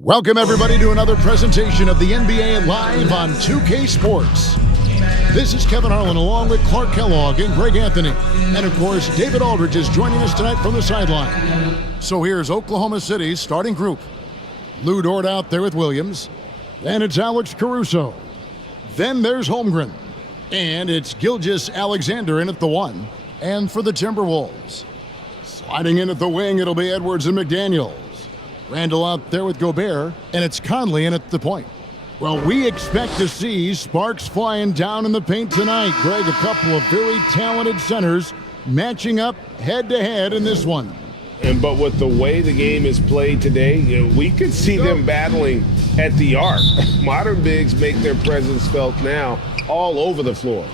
Welcome, everybody, to another presentation of the NBA Live on 2K Sports. This is Kevin Harlan along with Clark Kellogg and Greg Anthony. And, of course, David Aldridge is joining us tonight from the sideline. So here's Oklahoma City's starting group. Lou Dort out there with Williams. Then it's Alex Caruso. Then there's Holmgren. And it's Gilgeous-Alexander in at the 1. And for the Timberwolves, sliding in at the wing, it'll be Edwards and McDaniel. Randall out there with Gobert, and it's Conley in at the point. Well, we expect to see sparks flying down in the paint tonight. Greg, a couple of very talented centers matching up head-to-head in this one. But with the way the game is played today, we could see them battling at the arc. Modern bigs make their presence felt now all over the floor.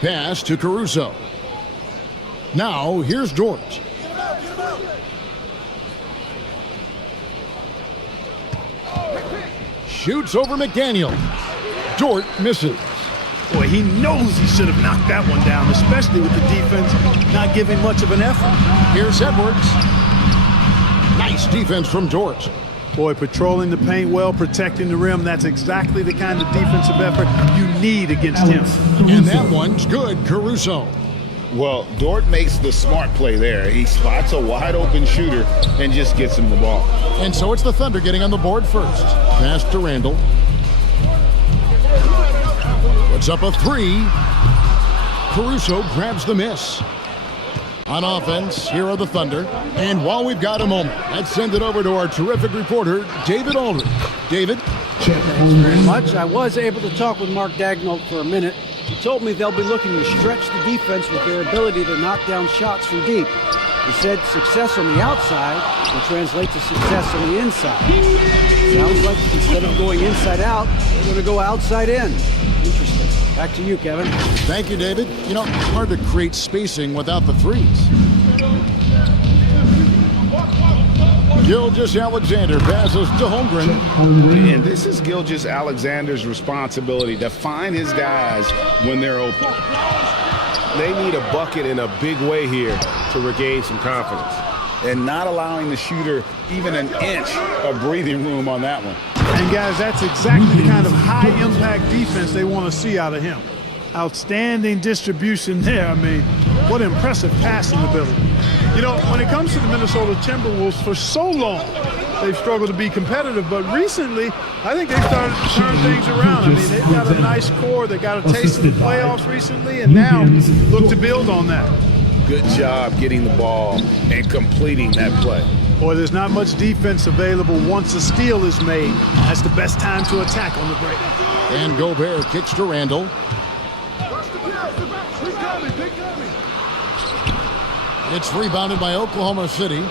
Pass to Caruso. Now, here's Dort. Shoots over McDaniel. Dort misses. Boy, he knows he should have knocked that one down, especially with the defense not giving much of an effort. Here's Edwards. Nice defense from Dort. Boy, patrolling the paint well, protecting the rim. That's exactly the kind of defensive effort you need against him. And that one's good, Caruso. Well, Dort makes the smart play there. He spots a wide-open shooter and just gets him the ball. And so it's the Thunder getting on the board first. Pass to Randall. Puts up a 3. Caruso grabs the miss. On offense, here are the Thunder. And while we've got a moment, let's send it over to our terrific reporter, David Aldridge. David? Thanks very much. I was able to talk with Mark Daigneault for a minute. He told me they'll be looking to stretch the defense with their ability to knock down shots from deep. He said success on the outside will translate to success on the inside. Sounds like instead of going inside out, they're going to go outside in. Interesting. Back to you, Kevin. Thank you, David. You know, it's hard to create spacing without the threes. Gilgeous-Alexander passes to Holmgren. And this is Gilgeous-Alexander's responsibility to find his guys when they're open. They need a bucket in a big way here to regain some confidence. And not allowing the shooter even an inch of breathing room on that one. And guys, that's exactly the kind of high-impact defense they want to see out of him. Outstanding distribution there. I mean, what impressive passing ability. You know, when it comes to the Minnesota Timberwolves, for so long, they've struggled to be competitive. But recently, I think they've started to turn things around. I mean, they've got a nice core. They got a taste of the playoffs recently, and now look to build on that. Good job getting the ball and completing that play. Boy, there's not much defense available once a steal is made. That's the best time to attack on the break. And Gobert kicks to Randall. It's rebounded by Oklahoma City.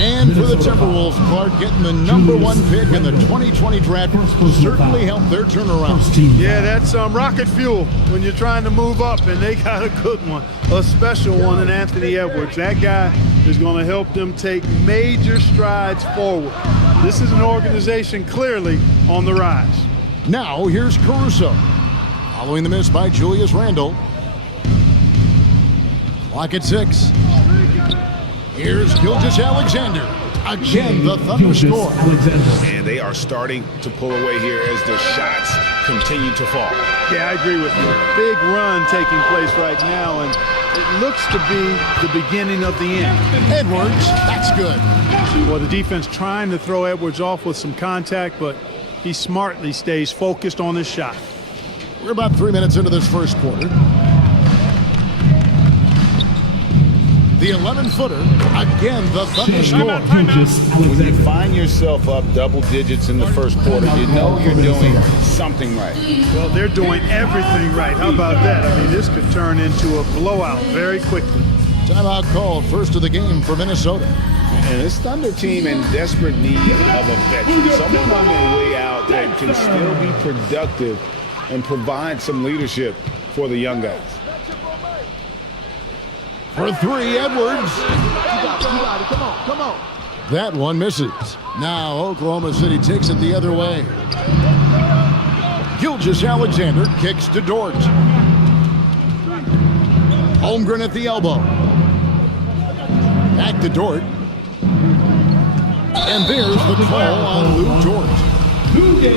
And for the Timberwolves, Clark getting the #1 pick in the 2020 draft certainly helped their turnaround. Yeah, that's rocket fuel when you're trying to move up, and they got a good one, a special one in Anthony Edwards. That guy is going to help them take major strides forward. This is an organization clearly on the rise. Now here's Caruso. Following the miss by Julius Randle. Clock at 6. Here's Gilgeous-Alexander. Again, the Thunder score. And they are starting to pull away here as the shots continue to fall. Yeah, I agree with you. Big run taking place right now, and it looks to be the beginning of the end. Edwards, that's good. Well, the defense trying to throw Edwards off with some contact, but he smartly stays focused on his shot. We're about 3 minutes into this first quarter. The 11-footer, again, the Thunder score. When you find yourself up double digits in the first quarter, you know you're doing something right. Well, they're doing everything right. How about that? I mean, this could turn into a blowout very quickly. Timeout called, first of the game for Minnesota. And this Thunder team in desperate need of a veteran, someone on their way out that can still be productive and provide some leadership for the young guys. For three, Edwards. Come on. That one misses. Now Oklahoma City takes it the other way. Gilgeous-Alexander kicks to Dort. Holmgren at the elbow. Back to Dort. And there's the call on Luke Dort.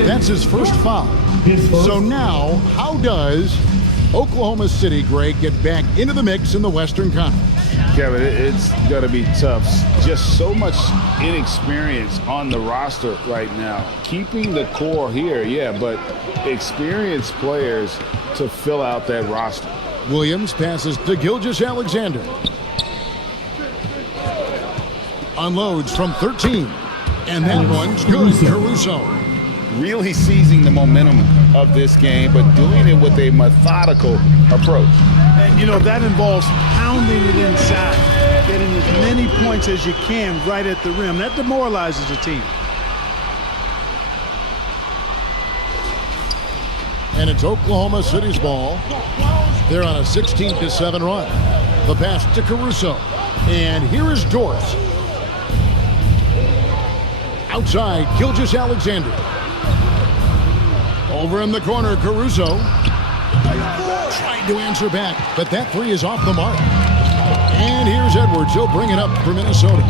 That's his first foul. So now, how does Oklahoma City, Greg, get back into the mix in the Western Conference? Kevin, it's going to be tough. Just so much inexperience on the roster right now. Keeping the core here, yeah, but experienced players to fill out that roster. Williams passes to Gilgeous-Alexander. Unloads from 13. And that one's good. Caruso. Really seizing the momentum of this game, but doing it with a methodical approach. And, you know, that involves pounding it inside, getting as many points as you can right at the rim. That demoralizes a team. And it's Oklahoma City's ball. They're on a 16-7 run. The pass to Caruso. And here is Dort. Outside, Gilgeous-Alexander. Over in the corner, Caruso. Trying to answer back, but that three is off the mark. And here's Edwards. He'll bring it up for Minnesota.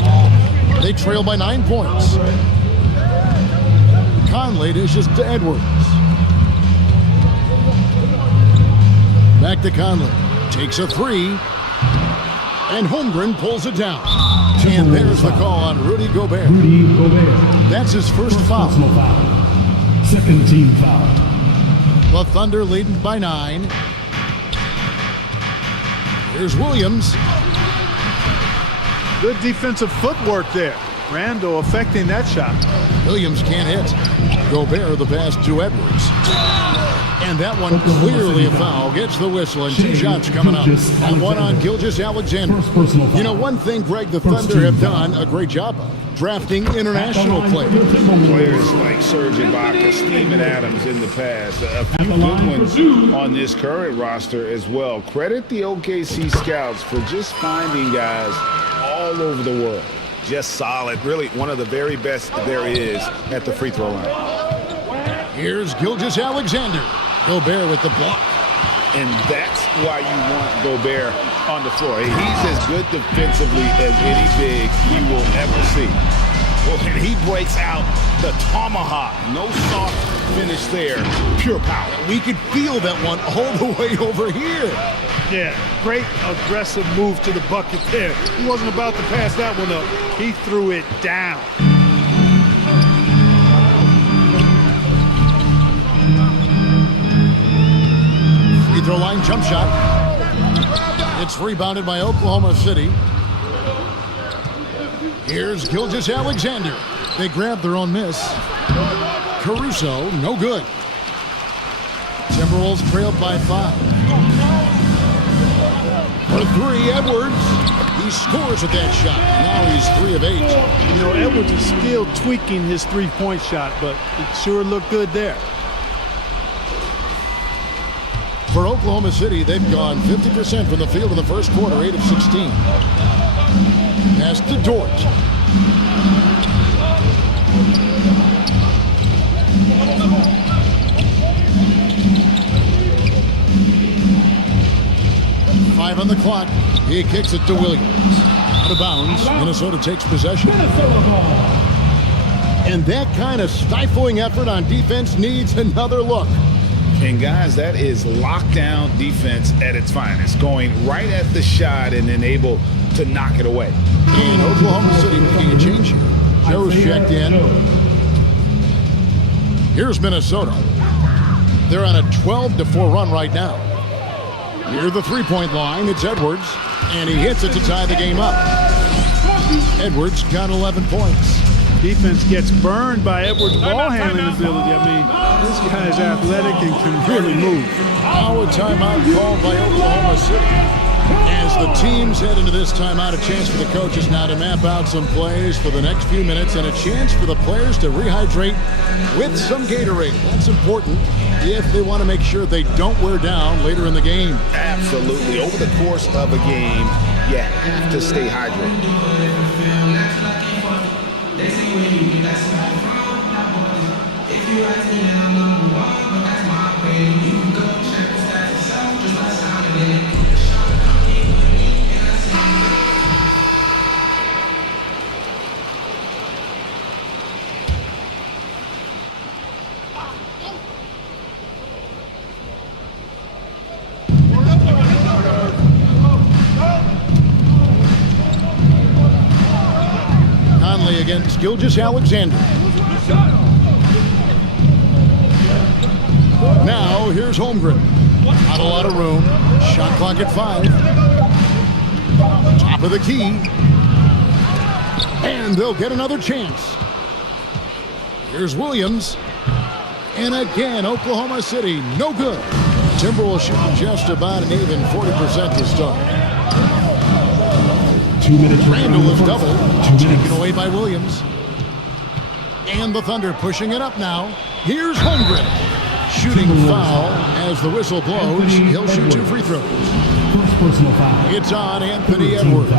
They trail by 9 points. Conley dishes to Edwards. Back to Conley. Takes a three. And Holmgren pulls it down. And there's the call on Rudy Gobert. That's his first foul. Second team foul. The Thunder leading by 9. Here's Williams. Good defensive footwork there. Randall affecting that shot. Williams can't hit. Gobert the pass to Edwards. And that one clearly a foul. Gets the whistle and 2 shots coming up. That one on Gilgeous-Alexander. You know, one thing, Greg, the Thunder have done a great job of drafting international players. Players like Serge Ibaka, Steven Adams in the past. A few good ones on this current roster as well. Credit the OKC scouts for just finding guys all over the world. Just solid. Really one of the very best there is at the free throw line. Here's Gilgeous-Alexander. Gobert with the block. And that's why you want Gobert on the floor. He's as good defensively as any big you will ever see. Well, and he breaks out the tomahawk. No soft finish there. Pure power. We could feel that one all the way over here. Yeah, great aggressive move to the bucket there. He wasn't about to pass that one up. He threw it down. Free throw line jump shot. It's rebounded by Oklahoma City. Here's Gilgeous-Alexander. They grab their own miss. Caruso, no good. Timberwolves trailed by 5. For 3, Edwards. He scores at that shot. Now he's 3 of 8. You know, Edwards is still tweaking his three-point shot, but it sure looked good there. For Oklahoma City, they've gone 50% from the field in the first quarter, 8 of 16. Pass to Dort. Five on the clock. He kicks it to Williams. Out of bounds. Minnesota takes possession. And that kind of stifling effort on defense needs another look. And guys, that is lockdown defense at its finest. Going right at the shot and then able to knock it away. And Oklahoma City making a change here. Joe's checked in. Here's Minnesota. They're on a 12-4 run right now. Near the three-point line, it's Edwards. And he hits it to tie the game up. Edwards got 11 points. Defense gets burned by Edwards' ball handling ability. I mean, this guy's athletic and can really move. Now a timeout called by Oklahoma City. As the teams head into this timeout, a chance for the coaches now to map out some plays for the next few minutes and a chance for the players to rehydrate with some Gatorade. That's important if they want to make sure they don't wear down later in the game. Absolutely. Over the course of a game, you have to stay hydrated. Conley against Gilgeous-Alexander. Now here's Holmgren. Not a lot of room. Shot clock at 5. Top of the key. And they'll get another chance. Here's Williams. And again, Oklahoma City, no good. Timberwolves shooting just about an even 40% to start. 2 minutes. Randall is doubled. Taken away by Williams. And the Thunder pushing it up now. Here's Holmgren. Shooting foul as the whistle blows. He'll shoot 2 free throws. First personal foul. It's on Anthony Edwards.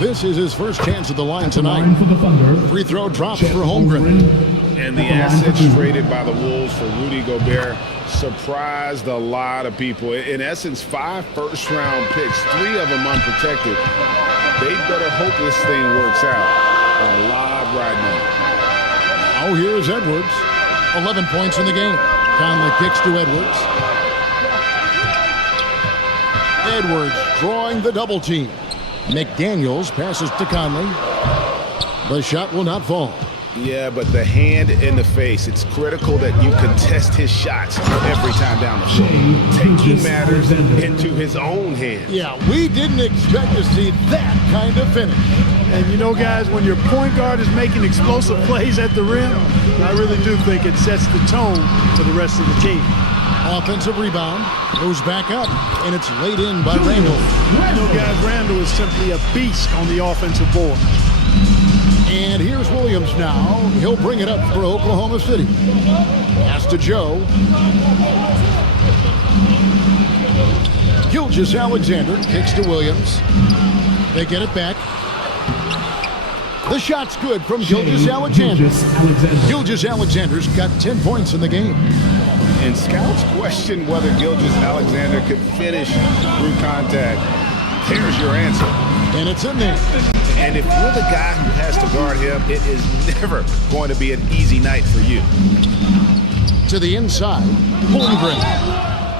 This is his first chance at the line tonight. For the Thunder. Free throw drops for Holmgren. And the assets traded by the Wolves for Rudy Gobert surprised a lot of people. In essence, 5 first-round picks, 3 of them unprotected. They better hope this thing works out a lot right now. Oh, here's Edwards. 11 points in the game. Conley kicks to Edwards. Edwards drawing the double team. McDaniels passes to Conley. The shot will not fall. Yeah, but the hand in the face, it's critical that you contest his shots every time down the floor. Taking matters into his own hands. Yeah, we didn't expect to see that kind of finish. And you know, guys, when your point guard is making explosive plays at the rim, I really do think it sets the tone for the rest of the team. Offensive rebound, goes back up, and it's laid in by Randall. You know, guys, Randall is simply a beast on the offensive board. And here's Williams now. He'll bring it up for Oklahoma City. Pass to Joe. Gilgeous-Alexander kicks to Williams. They get it back. The shot's good from Gilgeous-Alexander. Gilgeous-Alexander's got 10 points in the game. And scouts question whether Gilgeous-Alexander could finish through contact. Here's your answer. And it's in there. And if you're the guy who has to guard him, it is never going to be an easy night for you. To the inside, Holmgren.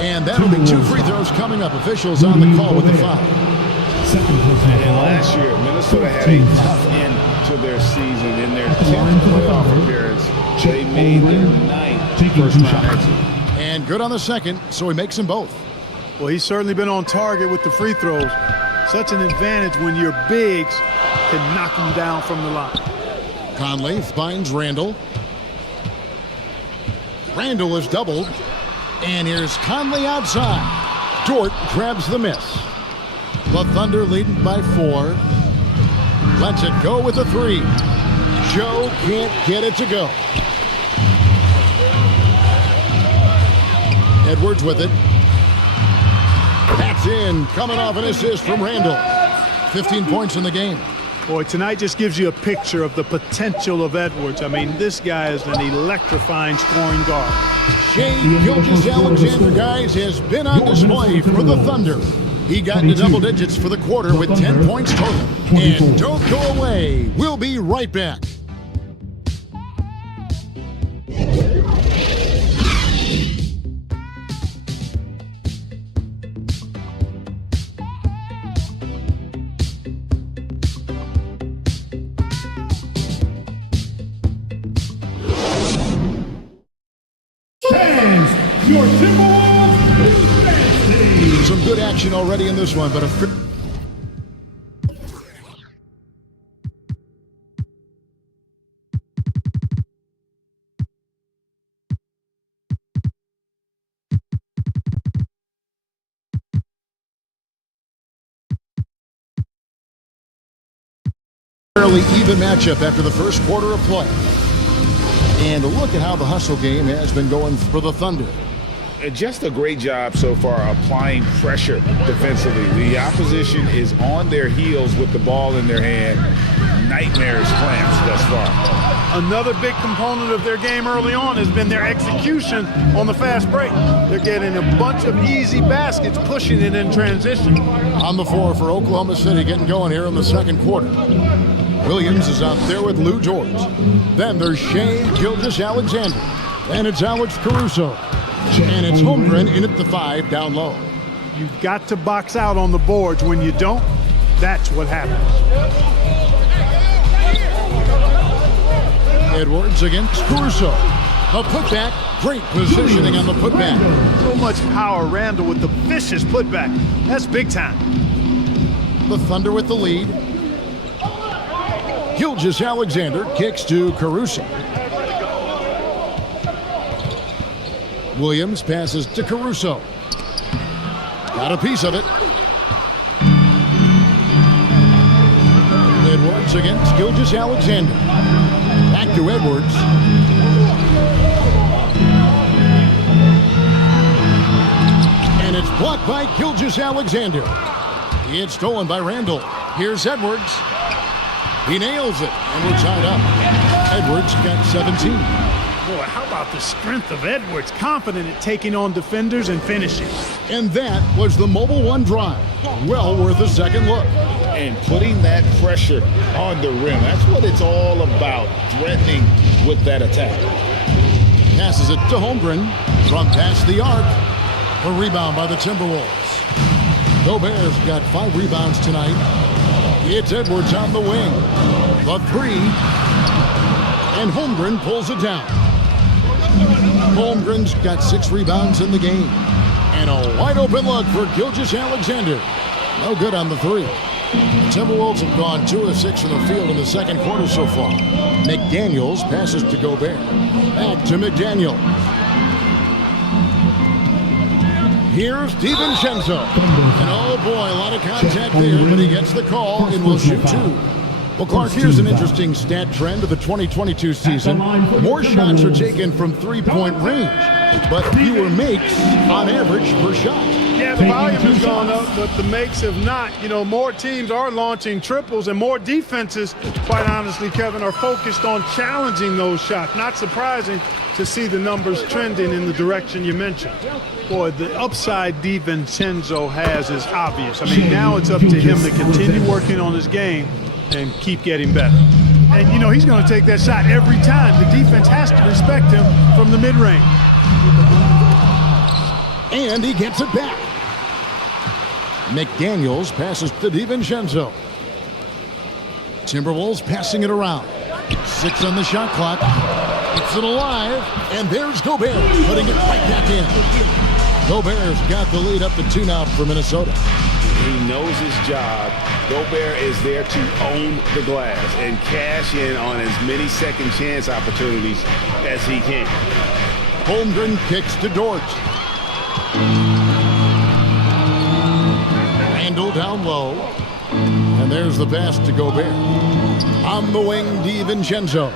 And that'll be 2 free throws coming up. Officials on the call with the foul. And last year, Minnesota had a tough end to their season. In their 10th playoff appearance, they made their 9th first-round exit. And good on the second, so he makes them both. Well, he's certainly been on target with the free throws. Such an advantage when your bigs can knock him down from the line. Conley finds Randall. Randall is doubled. And here's Conley outside. Dort grabs the miss. The Thunder leading by 4. Lets it go with a 3. Joe can't get it to go. Edwards with it. That's in, coming off an assist from Randall. 15 points in the game. Boy, tonight just gives you a picture of the potential of Edwards. I mean, this guy is an electrifying scoring guard. Shai Gilgeous-Alexander, guys, has been on display for the Thunder. He got into double digits for the quarter with 10 points total. And don't go away. We'll be right back. Fans, your Timberwolves defense team. Some good action already in this one, but a fairly even matchup after the first quarter of play. And look at how the hustle game has been going for the Thunder. Just a great job so far applying pressure defensively. The opposition is on their heels with the ball in their hand. Nightmarish clamps thus far. Another big component of their game early on has been their execution on the fast break. They're getting a bunch of easy baskets, pushing it in transition. On the floor for Oklahoma City, getting going here in the second quarter. Williams is out there with Lou George. Then there's Shai Gilgeous-Alexander. And it's Alex Caruso. And it's Holmgren in at the 5 down low. You've got to box out on the boards. When you don't, that's what happens. Edwards against Caruso. The putback. Great positioning on the putback. So much power, Randall, with the vicious putback. That's big time. The Thunder with the lead. Gilgeous-Alexander kicks to Caruso. Williams passes to Caruso. Got a piece of it. Edwards against Gilgeous-Alexander. Back to Edwards. And it's blocked by Gilgeous-Alexander. It's stolen by Randall. Here's Edwards. He nails it, and we're tied up. Edwards got 17. Boy, how about the strength of Edwards? Confident at taking on defenders and finishing. And that was the Mobile One drive. Well worth a second look. And putting that pressure on the rim. That's what it's all about, threatening with that attack. Passes it to Holmgren from past the arc. A rebound by the Timberwolves. Gobert's got 5 rebounds tonight. It's Edwards on the wing. The 3. And Holmgren pulls it down. Holmgren's got 6 rebounds in the game. And a wide open look for Gilgeous-Alexander. No good on the 3. The Timberwolves have gone 2 of 6 from the field in the second quarter so far. McDaniels passes to Gobert. Back to McDaniel. Here's DiVincenzo. And oh boy, a lot of contact there, but he gets the call and will shoot 2. Well, Clark, here's an interesting stat trend of the 2022 season. More shots are taken from three-point range, but fewer makes on average per shot. Yeah, the volume has gone up, but the makes have not. You know, more teams are launching triples, and more defenses, quite honestly, Kevin, are focused on challenging those shots. Not surprising to see the numbers trending in the direction you mentioned. Boy, the upside DiVincenzo has is obvious. I mean, now it's up to him to continue working on his game and keep getting better. And, you know, he's going to take that shot every time. The defense has to respect him from the mid-range. And he gets it back. McDaniels passes to DiVincenzo. Timberwolves passing it around. 6 on the shot clock. It's it alive, and there's Gobert putting it right back in. Gobert's got the lead up to 2 now for Minnesota. He knows his job. Gobert is there to own the glass and cash in on as many second chance opportunities as he can. Holmgren kicks to Dort. Randall down low. And there's the pass to Gobert. On the wing, DiVincenzo.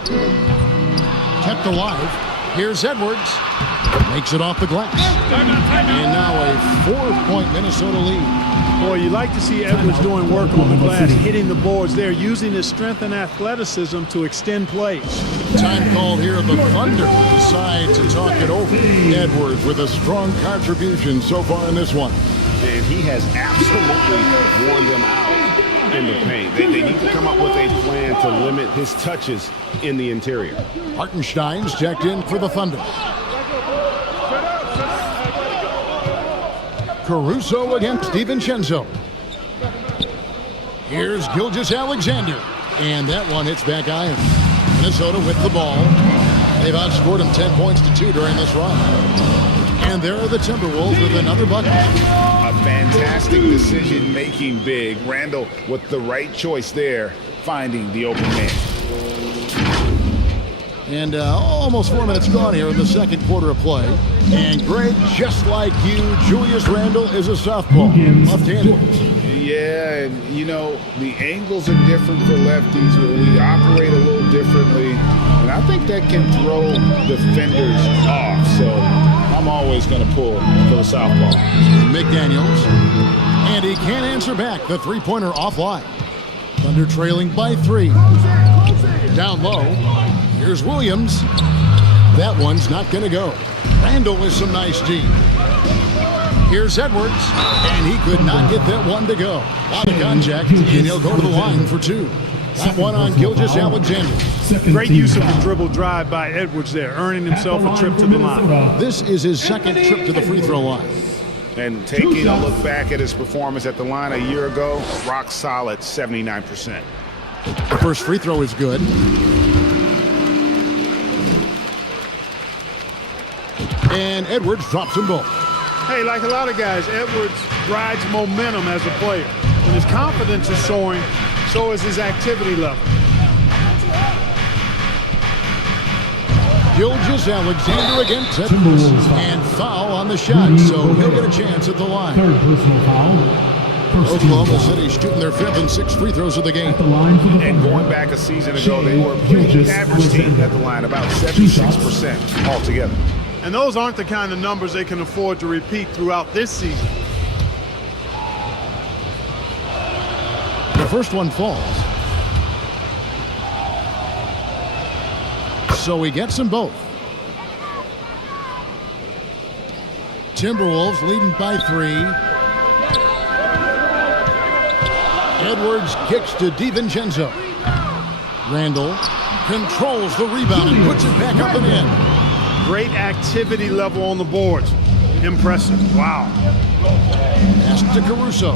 Kept alive. Here's Edwards. Makes it off the glass. And now a 4-point Minnesota lead. Boy, you like to see Edwards doing work on the glass, hitting the boards there, using his strength and athleticism to extend plays. Time called here. The Thunder decide to talk it over. Edwards with a strong contribution so far in this one. and he has absolutely worn them out in the paint. They need to come up with a plan to limit his touches in the interior. Hartenstein's checked in for the Thunder. Caruso against DiVincenzo. Here's Gilgeous-Alexander. And that one hits back iron. Minnesota with the ball. They've outscored them 10 points to 2 during this run. And there are the Timberwolves with another bucket. A fantastic decision-making big. Randall with the right choice there, finding the open man. And almost 4 minutes gone here in the second quarter of play. And Greg, just like you, Julius Randle is a southpaw, left-handed. Yeah, and you know, the angles are different for lefties. We operate a little differently. And I think that can throw defenders off. So I'm always going to pull for the southpaw. McDaniels. And he can't answer back. The three-pointer offline. Thunder trailing by 3. Down low. Here's Williams. That one's not going to go. Randall with some nice D. Here's Edwards, and he could not get that one to go. Out of contact, and he'll go to the line for 2. That one on Gilgeous-Alexander. Great use of the dribble drive by Edwards there, earning himself a trip to the line. This is his second trip to the free throw line. And taking a look back at his performance at the line a year ago, rock solid, 79%. The first free throw is good. And Edwards drops them both. Hey, like a lot of guys, Edwards rides momentum as a player. When his confidence is soaring, so is his activity level. Gilgeous-Alexander against Edwards. And foul on the shot, so he'll get a chance at the line. Third personal foul. Oklahoma City shooting their 5th and 6th free throws of the game. And going back a season ago, they were a pretty average team at the line, about 76% altogether. And those aren't the kind of numbers they can afford to repeat throughout this season. The first one falls. So he gets them both. Timberwolves leading by 3. Edwards kicks to DiVincenzo. Randall controls the rebound and puts it back up and in. Great activity level on the boards. Impressive. Wow. Pass to Caruso.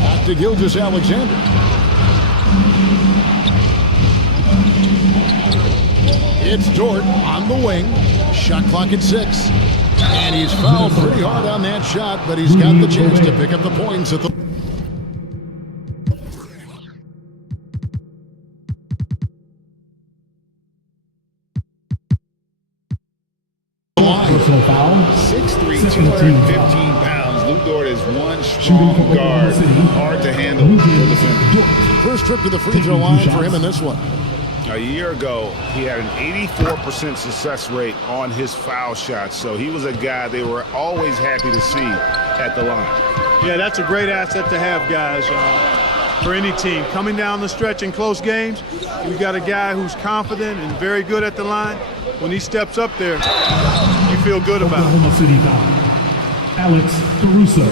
Back to Gilgeous-Alexander. It's Dort on the wing. Shot clock at 6. And he's fouled pretty hard on that shot, but he's got the chance to pick up the points at the Personal foul. 6'3", 215 pounds. Lou Dort is one strong guard. Hard to handle for the defender. first trip to the free throw line for him in this one. A year ago, he had an 84% success rate on his foul shots, so he was a guy they were always happy to see at the line. Yeah, that's a great asset to have, guys, for any team. Coming down the stretch in close games, we got a guy who's confident and very good at the line. When he steps up there, you feel good about it. Oklahoma City foul. Alex Caruso.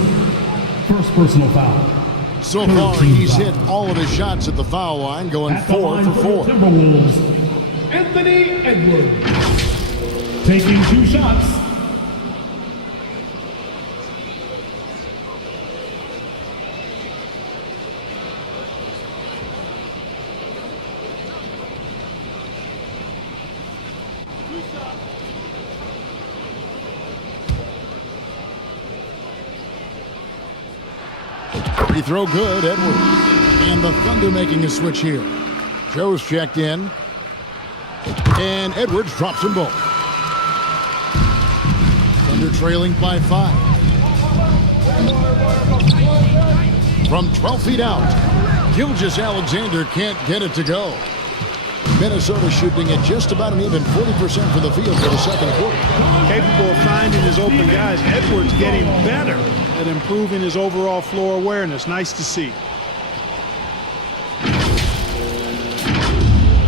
First personal foul. So far, he's hit all of his shots at the foul line, going 4 for 4. Timberwolves, Anthony Edwards. Taking 2 shots. Free throw good, Edwards. And the Thunder making a switch here. Joe's checked in. And Edwards drops them both. Thunder trailing by 5. From 12 feet out, Gilgeous-Alexander can't get it to go. Minnesota shooting at just about an even 40% for the field for the second quarter. Capable of finding his open guys. Edwards getting better at improving his overall floor awareness. Nice to see.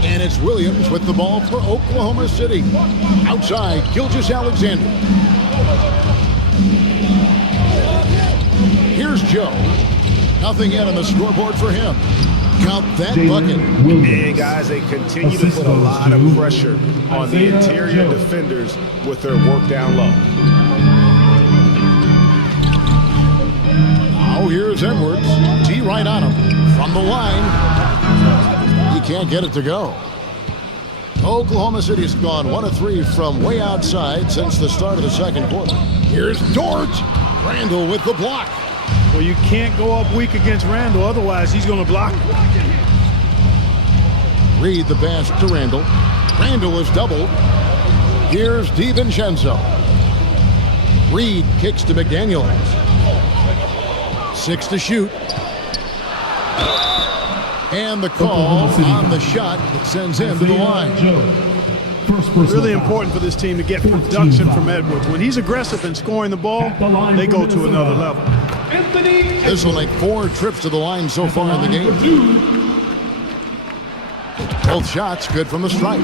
And And it's Williams with the ball for Oklahoma City. Outside, Gilgeous-Alexander. Here's Joe. Nothing yet on the scoreboard for him. Count that bucket. And guys, they continue to put a lot of pressure on the interior defenders with their work down low. Now here's Edwards. T right on him. From the line. He can't get it to go. Oklahoma City's gone 1 of 3 from way outside since the start of the second quarter. Here's Dort. Randall with the block. Well, you can't go up weak against Randall, otherwise he's going to block. Reed the pass to Randall. Randall is doubled. Here's DiVincenzo. Reed kicks to McDaniels. 6 to shoot. And the call on the shot that sends him to the line. Really important for this team to get production from Edwards. When he's aggressive and scoring the ball, they go to another level. This will make 4 trips to the line so far in the game. Both shots good from the stripe.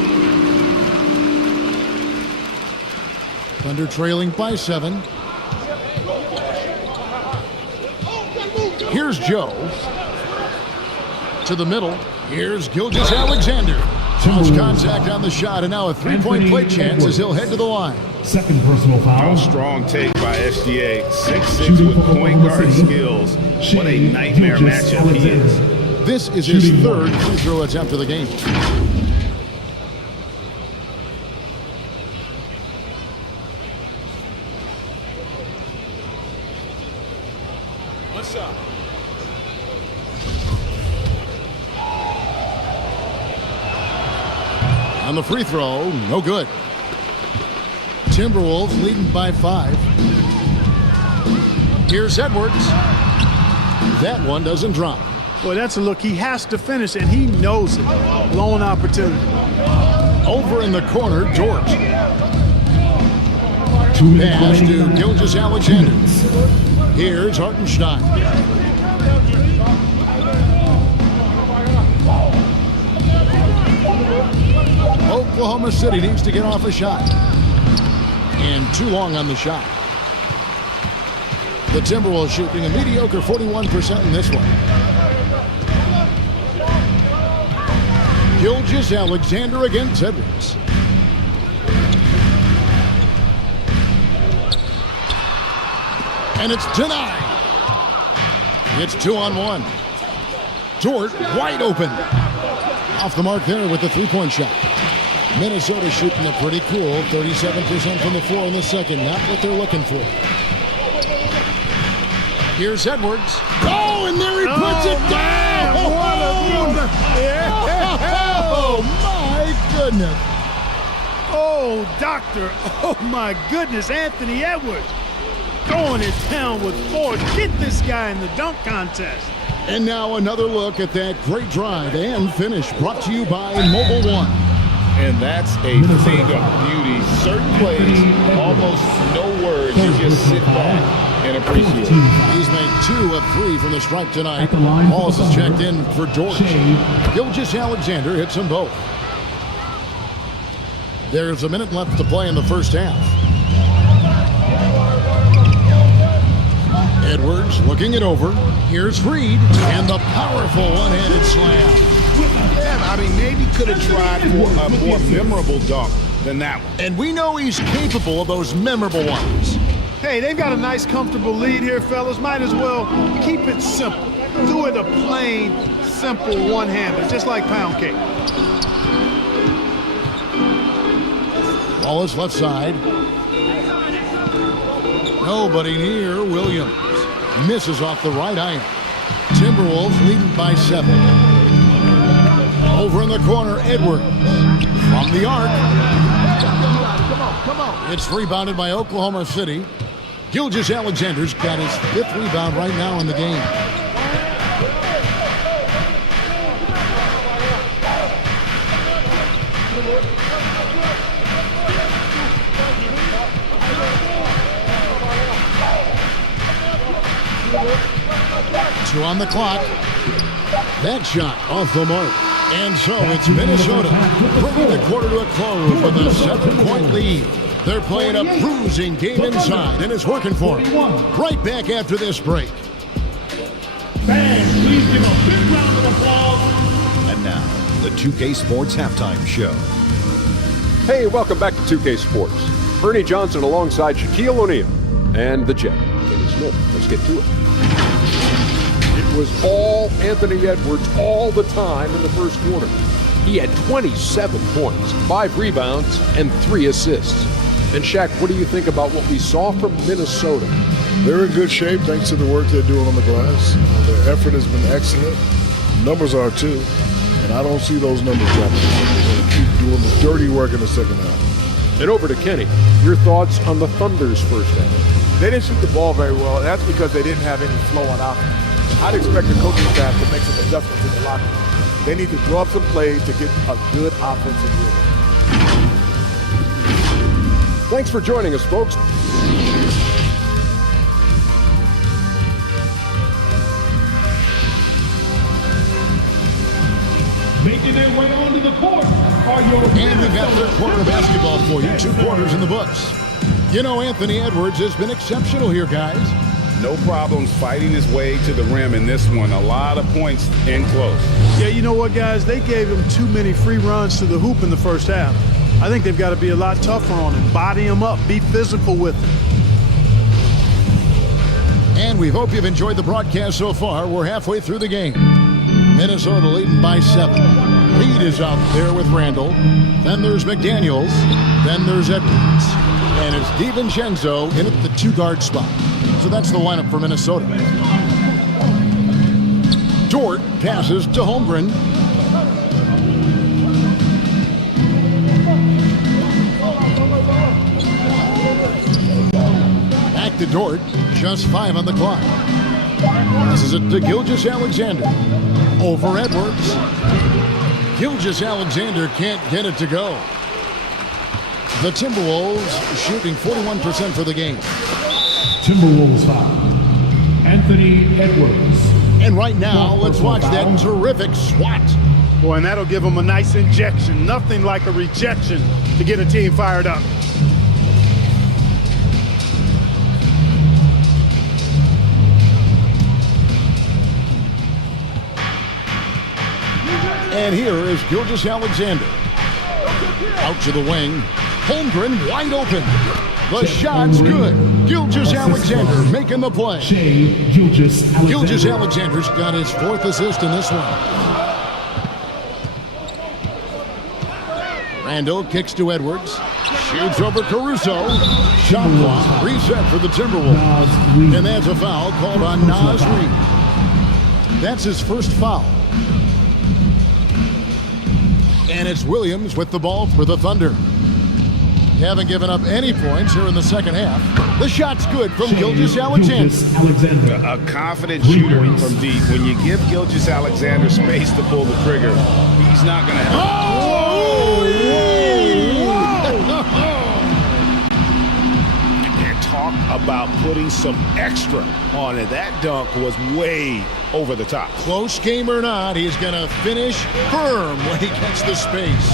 Thunder trailing by 7. Here's Joe. To the middle. Here's Gilgeous-Alexander. Cross contact on the shot, and now a 3-point play chance as he'll head to the line. Second personal foul. Strong take by SGA. 6'6" with point guard skills. What a nightmare matchup he is. This is his 3rd free throw attempt of the game. What's up? On the free throw, no good. Timberwolves leading by 5. Here's Edwards. That one doesn't drop. Boy, that's a look. He has to finish, and he knows it. Blown opportunity. Over in the corner, George. Pass to Gilgeous-Alexander. Here's Hartenstein. Oklahoma City needs to get off a shot. And too long on the shot. The Timberwolves shooting a mediocre 41% in this one. Gilgeous-Alexander against Edwards. And it's denied. It's 2-on-1. Dort wide open. Off the mark there with the 3-point shot. Minnesota shooting a pretty cool 37% from the floor in the second. Not what they're looking for. Here's Edwards. Oh, and there he puts it down. Oh, my goodness. Oh, doctor. Oh, my goodness. Anthony Edwards throwing it down with force. Get this guy in the dunk contest. And now another look at that great drive and finish brought to you by Mobile One. And that's a thing of beauty. Certain plays, almost no words. You just sit back and appreciate it. He's made 2 of 3 from the stripe tonight. Balls is checked in for George. Gilgeous-Alexander hits them both. There's a minute left to play in the first half. Edwards looking it over. Here's Reed and the powerful one-handed slam. Yeah, I mean, maybe could have tried for a more memorable dunk than that one. And we know he's capable of those memorable ones. Hey, they've got a nice, comfortable lead here, fellas. Might as well keep it simple. Do it a plain, simple one-hander, just like pound cake. Wallace left side. Nobody near Williams. Misses off the right iron. Timberwolves leading by 7. Over in the corner, Edwards. From the arc. Come on. It's rebounded by Oklahoma City. Gilgeous-Alexander's got his 5th rebound right now in the game. Two on the clock. That shot off the mark. And so it's Minnesota bringing the quarter to a close with a 7-point lead. They're playing a bruising game inside, and it's working for them. Right back after this break. Fans, please give a big round of applause. And now, the 2K Sports Halftime Show. Hey, welcome back to 2K Sports. Ernie Johnson alongside Shaquille O'Neal and the Jet, Kenny Smith. Let's get to it. It was all Anthony Edwards all the time in the first quarter. He had 27 points, 5 rebounds, and 3 assists. And Shaq, what do you think about what we saw from Minnesota? They're in good shape thanks to the work they're doing on the glass. Their effort has been excellent. Numbers are too. And I don't see those numbers dropping. They're going to keep doing the dirty work in the second half. And over to Kenny. Your thoughts on the Thunder's first half? They didn't shoot the ball very well. That's because they didn't have any flow on offense. I'd expect the coaching staff to make some adjustments in the locker room. They need to draw up some plays to get a good offensive rhythm. Thanks for joining us, folks. Making their way onto the court are your And we've got third quarter of basketball for you. 2 quarters in the books. You know, Anthony Edwards has been exceptional here, guys. No problems fighting his way to the rim in this one. A lot of points in close. Yeah, you know what, guys? They gave him too many free runs to the hoop in the first half. I think they've got to be a lot tougher on him. Body him up. Be physical with him. And we hope you've enjoyed the broadcast so far. We're halfway through the game. Minnesota leading by 7. Reed is out there with Randall. Then there's McDaniels. Then there's Edwards. And it's DiVincenzo in at the 2-guard spot. So that's the lineup for Minnesota. Dort passes to Holmgren. Back to Dort. Just 5 on the clock. Passes it to Gilgeous-Alexander. Over Edwards. Gilgeous-Alexander can't get it to go. The Timberwolves shooting 41% for the game. Timberwolves foul. Anthony Edwards. And right now, let's watch that terrific swat. Boy, and that'll give them a nice injection. Nothing like a rejection to get a team fired up. And here is Gilgeous-Alexander. Out to the wing. Holmgren wide open. The shot's good. Gilgeous-Alexander making the play. Shai Gilgeous-Alexander. Gilgeous-Alexander's got his 4th assist in this one. Randall kicks to Edwards. Shoots over Caruso. Shot clock reset for the Timberwolves. And that's a foul called on Naz Reid. That's his first foul. And it's Williams with the ball for the Thunder. They haven't given up any points here in the second half. The shot's good from Gilgeous-Alexander. A confident shooter from deep. When you give Gilgeous-Alexander space to pull the trigger, he's not going to have... And talk about putting some extra on it. That dunk was way over the top. Close game or not, he's going to finish firm when he gets the space.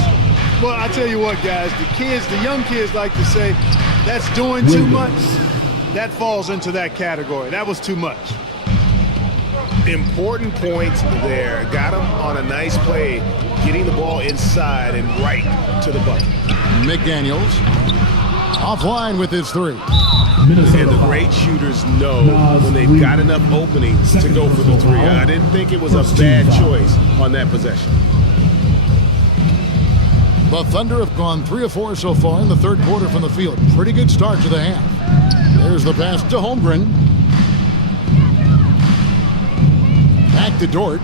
Well, I tell you what, guys, the young kids like to say, that's doing too much. That falls into that category. That was too much. Important points there. Got him on a nice play, getting the ball inside and right to the bucket. McDaniels offline with his 3. And the great shooters know when they've got enough opening to go for the 3. I didn't think it was a bad choice on that possession. The Thunder have gone 3 of 4 so far in the third quarter from the field. Pretty good start to the half. There's the pass to Holmgren. Back to Dort.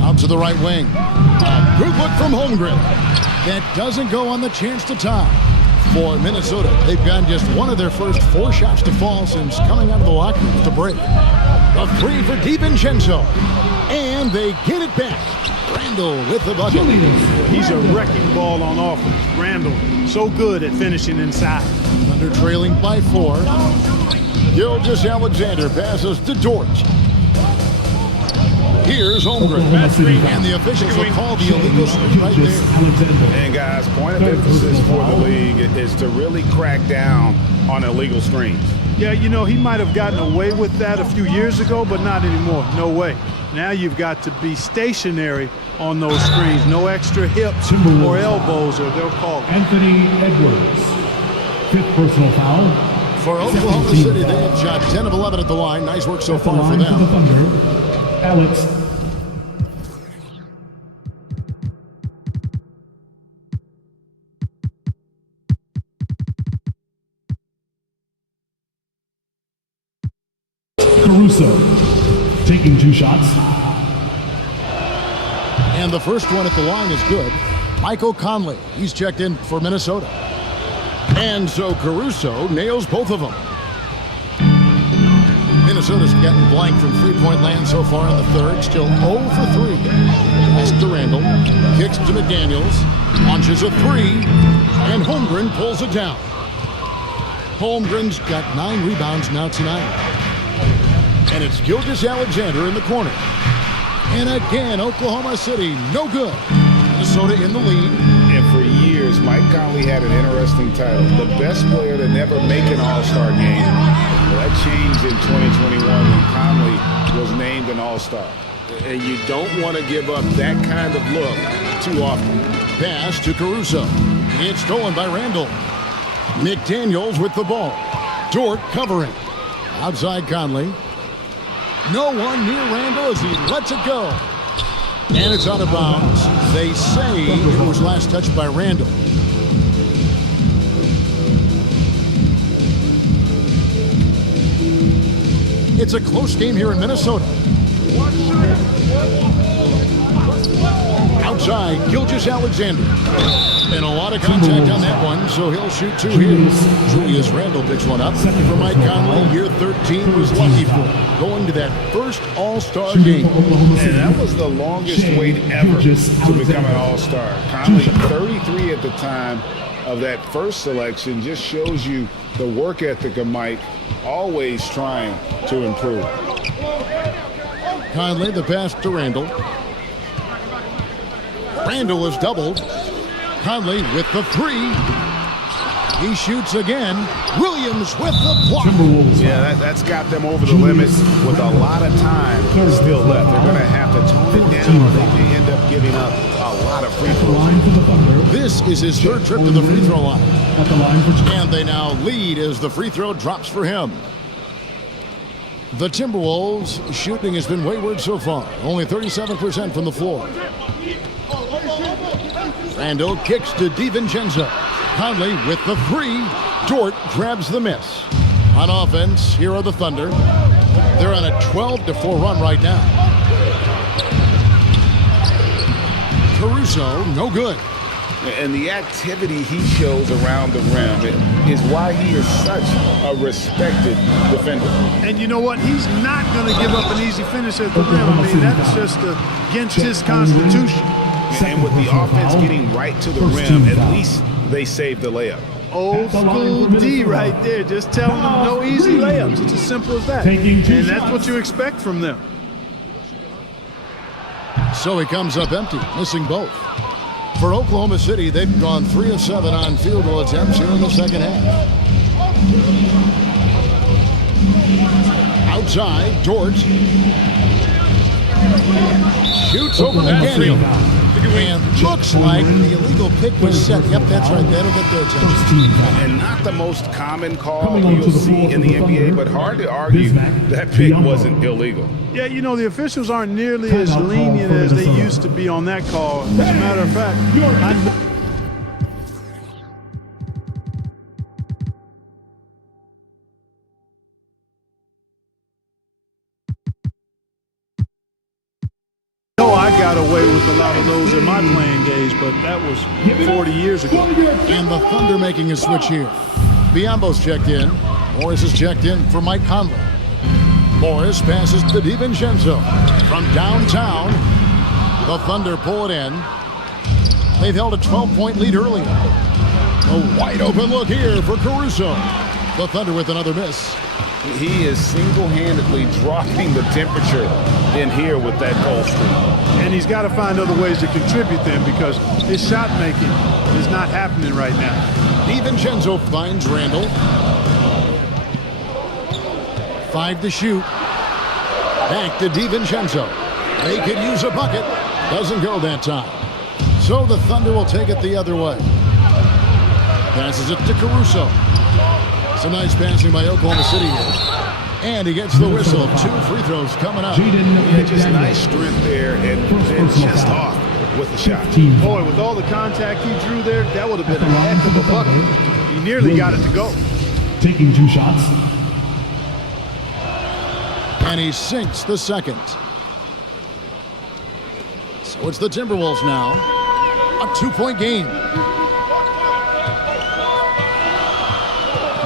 Out to the right wing. A good look from Holmgren. That doesn't go on the chance to tie. For Minnesota, they've gotten just 1 of their first 4 shots to fall since coming out of the locker room to break. A 3 for DiVincenzo. And they get it back. Randall with the bucket. He's a wrecking ball on offense. Randall, so good at finishing inside. Thunder trailing by 4. Gilgeous-Alexander passes to Dort. Here's Holmgren. And the officials will call the illegal screen right there. And guys, point of emphasis for the league is to really crack down on illegal screens. Yeah, you know, he might have gotten away with that a few years ago, but not anymore. No way. Now you've got to be stationary on those screens. No extra hips or elbows, or they'll call it. Anthony Edwards, 5th personal foul. For Oklahoma City, they have shot 10 of 11 at the line. Nice work so far for them. The Thunder, Alex Caruso taking 2 shots. And the first one at the line is good. Michael Conley, he's checked in for Minnesota. And so Caruso nails both of them. Minnesota's gotten blank from three-point land so far in the third. Still 0 for 3. Pass to Randall. Kicks to McDaniels. Launches a 3. And Holmgren pulls it down. Holmgren's got 9 rebounds now tonight. And it's Gilgeous-Alexander in the corner. And again, Oklahoma City, no good. Minnesota in the lead. And for years, Mike Conley had an interesting title. The best player to never make an All-Star game. Well, that changed in 2021 when Conley was named an All-Star. And you don't want to give up that kind of look too often. Pass to Caruso. It's stolen by Randall. McDaniels with the ball. Dort covering. Outside Conley. No one near Randall as he lets it go. And it's out of bounds. They say it was last touched by Randall. It's a close game here in Minnesota. Outside, Gilgeous-Alexander. And a lot of contact on that one, so he'll shoot 2 here. Julius Randle picks one up. For Mike Conley, year 13 was lucky for going to that first All-Star game. And that was the longest wait ever to become an All-Star. Conley, 33 at the time of that first selection, just shows you the work ethic of Mike, always trying to improve. Conley, the pass to Randall. Randall is doubled. Conley with the 3. He shoots again. Williams with the block. Yeah, that's got them over the limit with a lot of time still left. They're going to have to tone it down or they may end up giving up a lot of free throws. This is his 3rd trip to the free throw line. And they now lead as the free throw drops for him. The Timberwolves' shooting has been wayward so far. Only 37% from the floor. Randall kicks to DiVincenzo. Conley with the 3. Dort grabs the miss. On offense, here are the Thunder. They're on a 12-4 run right now. Caruso, no good. And the activity he shows around the rim is why he is such a respected defender. And you know what? He's not going to give up an easy finish at the rim. I mean, that's just against his constitution. And with the offense getting right to the rim, at least they saved the layup. Old school D right there, just telling them no easy layups. It's as simple as that. And that's what you expect from them. So he comes up empty, missing both. For Oklahoma City, they've gone 3 of 7 on field goal attempts here in the second half. Outside, Dort. Shoots over McDaniel. And looks like the illegal pick was set. Yep, that's right. That'll get their attention. And not the most common call you'll see in the NBA, but hard to argue that pick wasn't illegal. Yeah, you know, the officials aren't nearly as lenient as they used to be on that call. As a matter of fact, I got away with a lot of those in my playing days, but that was 40 years ago. And the Thunder making a switch here. Biombo's checked in. Morris is checked in for Mike Conley. Morris passes to DiVincenzo. From downtown, the Thunder pull it in. They've held a 12-point lead earlier. A wide open look here for Caruso. The Thunder with another miss. He is single-handedly dropping the temperature in here with that cold streak. And he's got to find other ways to contribute then, because his shot making is not happening right now. DiVincenzo finds Randall. 5 to shoot. Back to DiVincenzo. They could use a bucket. Doesn't go that time. So the Thunder will take it the other way. Passes it to Caruso. Some nice passing by Oklahoma City here. And he gets the whistle. 2 free throws coming up. Yeah, just nice strength there and just off with the shot. Boy, with all the contact he drew there, that would have been a heck of a bucket. He nearly got it to go. Taking 2 shots. And he sinks the second. So it's the Timberwolves now. A 2-point game.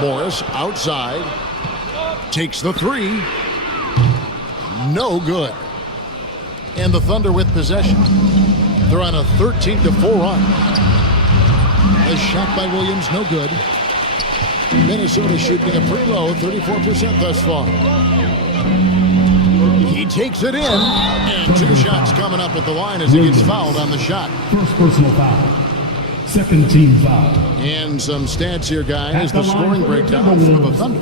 Morris outside. Takes the 3. No good. And the Thunder with possession. They're on a 13-4 run. A shot by Williams, no good. Minnesota shooting a pretty low, 34% thus far. He takes it in, and 2 shots coming up at the line as he gets fouled on the shot. First personal foul. Second team foul. And some stats here, guys. The scoring breakdown for the Thunder.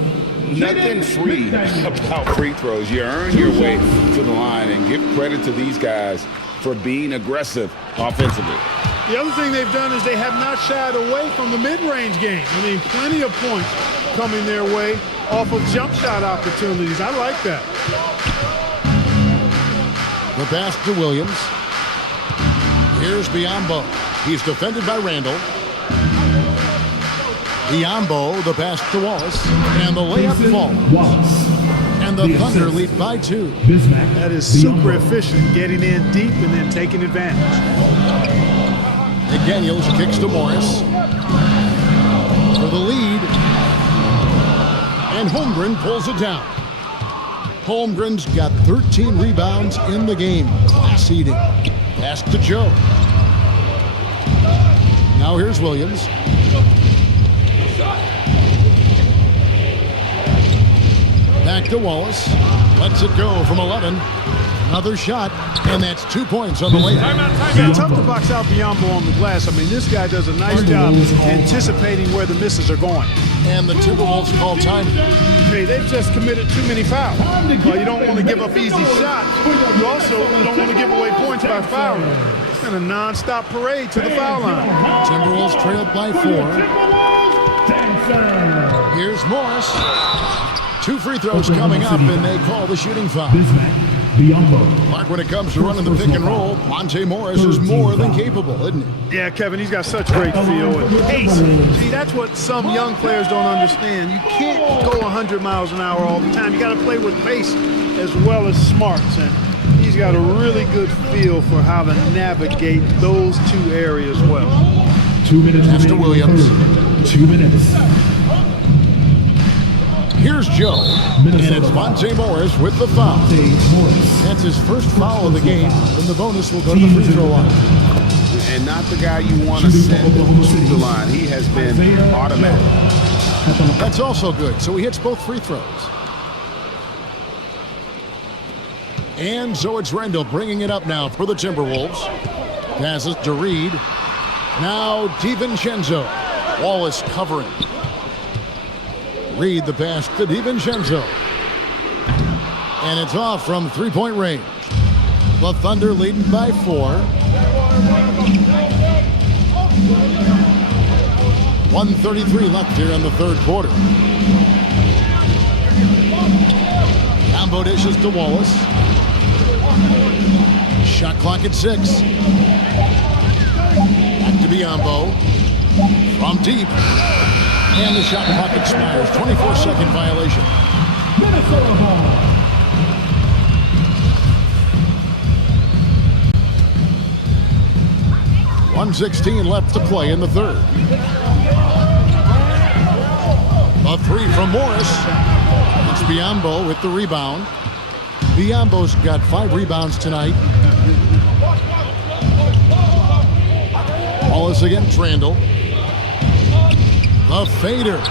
Nothing free about free throws. You earn your way to the line, and give credit to these guys for being aggressive offensively. The other thing they've done is they have not shied away from the mid-range game. I mean, plenty of points coming their way off of jump shot opportunities. I like that. The pass to Williams. Here's Biyombo. He's defended by Randall. Biyombo, the pass to Wallace. And the layup falls. And the Thunder lead by 2. That is super efficient, getting in deep and then taking advantage. McDaniels kicks to Morris for the lead. And Holmgren pulls it down. Holmgren's got 13 rebounds in the game. Class eating. Pass to Joe. Now here's Williams. Back to Wallace. Lets it go from 11. Another shot, and that's 2 points on the layup. Yeah, tough to box out Biyombo on the glass. I mean, this guy does a nice job anticipating where the misses are going. And the Timberwolves call time. Hey, they've just committed too many fouls. Well, you don't want to give up easy shots. You also don't want to give away points by fouling. It's been a non-stop parade to the foul line. Timberwolves trailed by 4. Here's Morris. 2 free throws coming up, and they call the shooting foul. Mark, when it comes to running the pick and roll, Monte Morris is more than capable, isn't he? Yeah, Kevin, he's got such great feel and pace. See, that's what some young players don't understand. You can't go 100 miles an hour all the time. You got to play with pace as well as smarts, and he's got a really good feel for how to navigate those 2 areas well. 2 minutes after Williams. 2 minutes. Here's Joe, and it's Monte Morris with the foul. That's his first foul of the game, and the bonus will go to the free throw line. And not the guy you want to send to the line. He has been automatic. That's also good, so he hits both free throws. And so it's Randall bringing it up now for the Timberwolves. Passes to Reed. Now DiVincenzo. Wallace covering. Reed the pass to DiVincenzo. And it's off from 3-point range. The Thunder leading by 4. 1:33 left here in the 3rd quarter. Combo dishes to Wallace. Shot clock at 6. Back to Biyombo. From deep. And the shot clock expires. 24-second violation. Minnesota ball. .116 left to play in the 3rd. A 3 from Morris. It's Biyombo with the rebound. Biyombo's got 5 rebounds tonight. Wallace against Randall. The fader.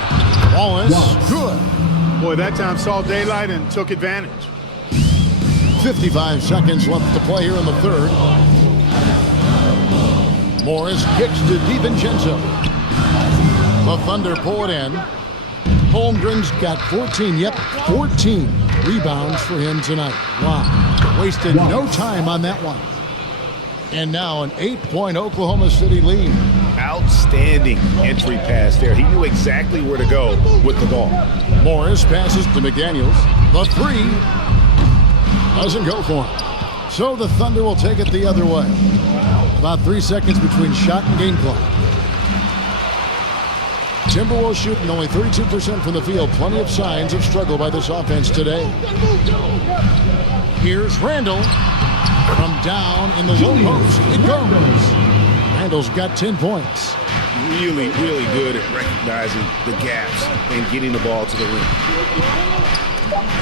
Wallace. Good. Boy, that time saw daylight and took advantage. 55 seconds left to play here in the third. Morris kicks to DiVincenzo. The Thunder pull it in. Holmgren's got 14, 14 rebounds for him tonight. Wow, wasted no time on that one. And now an 8-point Oklahoma City lead. Outstanding entry pass there. He knew exactly where to go with the ball. Morris passes to McDaniels. The three doesn't go for him. So the Thunder will take it the other way. About 3 seconds between shot and game clock. Timberwolves shooting only 32% from the field. Plenty of signs of struggle by this offense today. Here's Randall from down in the low post. It goes. Randall's got 10 points. Really, really good at recognizing the gaps and getting the ball to the rim.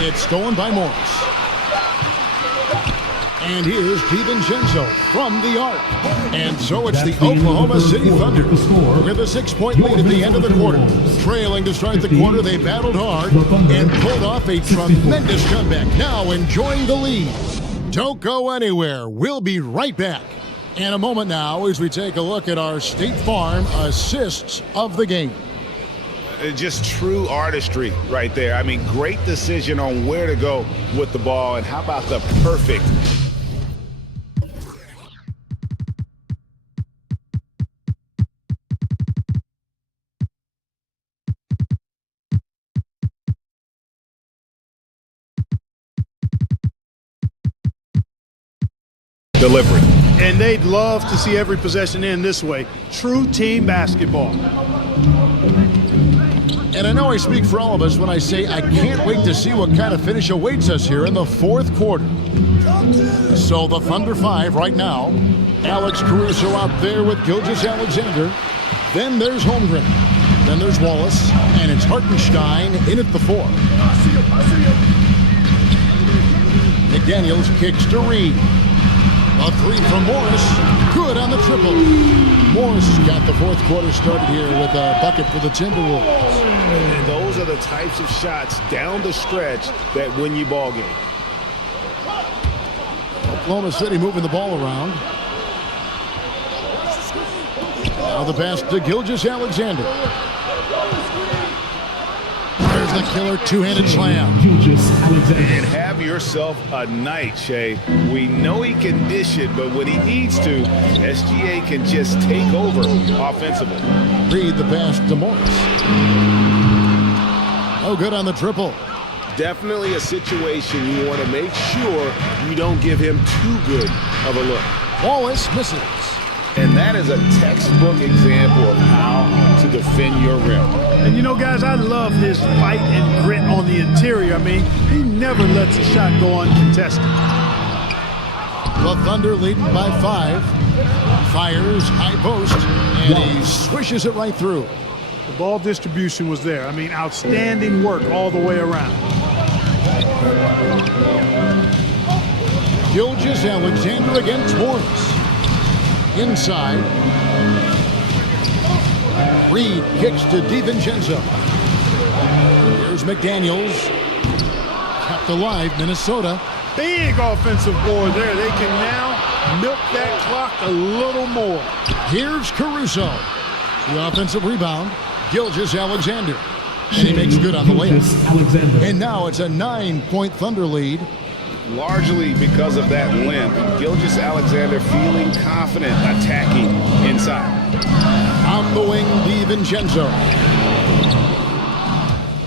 It's stolen by Morris. And here's DiVincenzo from the arc. And so it's the Oklahoma City Thunder with a 6-point lead at the end of the quarter. Trailing to start the quarter, they battled hard and pulled off a tremendous comeback. Now enjoying the lead. Don't go anywhere. We'll be right back in a moment now as we take a look at our State Farm assists of the game. Just true artistry right there. I mean, great decision on where to go with the ball. And how about the perfect delivery. And they'd love to see every possession end this way. True team basketball. And I know I speak for all of us when I say I can't wait to see what kind of finish awaits us here in the fourth quarter. So the Thunder 5 right now. Alex Caruso out there with Gilgeous-Alexander. Then there's Holmgren. Then there's Wallace. And it's Hartenstein in at the 4. McDaniels kicks to Reed. A three from Morris. Good on the triple. Morris has got the fourth quarter started here with a bucket for the Timberwolves. And those are the types of shots down the stretch that win you ball game. Oklahoma City moving the ball around. Now the pass to Gilgeous-Alexander. There's the killer two-handed slam. And have yourself a night, Shai. We know he can dish it, but when he needs to, SGA can just take over offensively. Reed the pass to Morris. No good on the triple. Definitely a situation you want to make sure you don't give him too good of a look. Wallace misses. And that is a textbook example of how to defend your rim. And you know, guys, I love his fight and grit on the interior. I mean, he never lets a shot go uncontested. The Thunder leading by 5. Fires high post, and he swishes it right through. The ball distribution was there. I mean, outstanding work all the way around. Gilgeous-Alexander against Morris. Inside. Reed kicks to DiVincenzo. Here's McDaniels. Kept alive, Minnesota. Big offensive board there. They can now milk that clock a little more. Here's Caruso. The offensive rebound. Gilgeous-Alexander. And he makes good on the layup. And now it's a 9-point Thunder lead. Largely because of that limp, Gilgeous-Alexander feeling confident attacking inside. On the wing, DiVincenzo.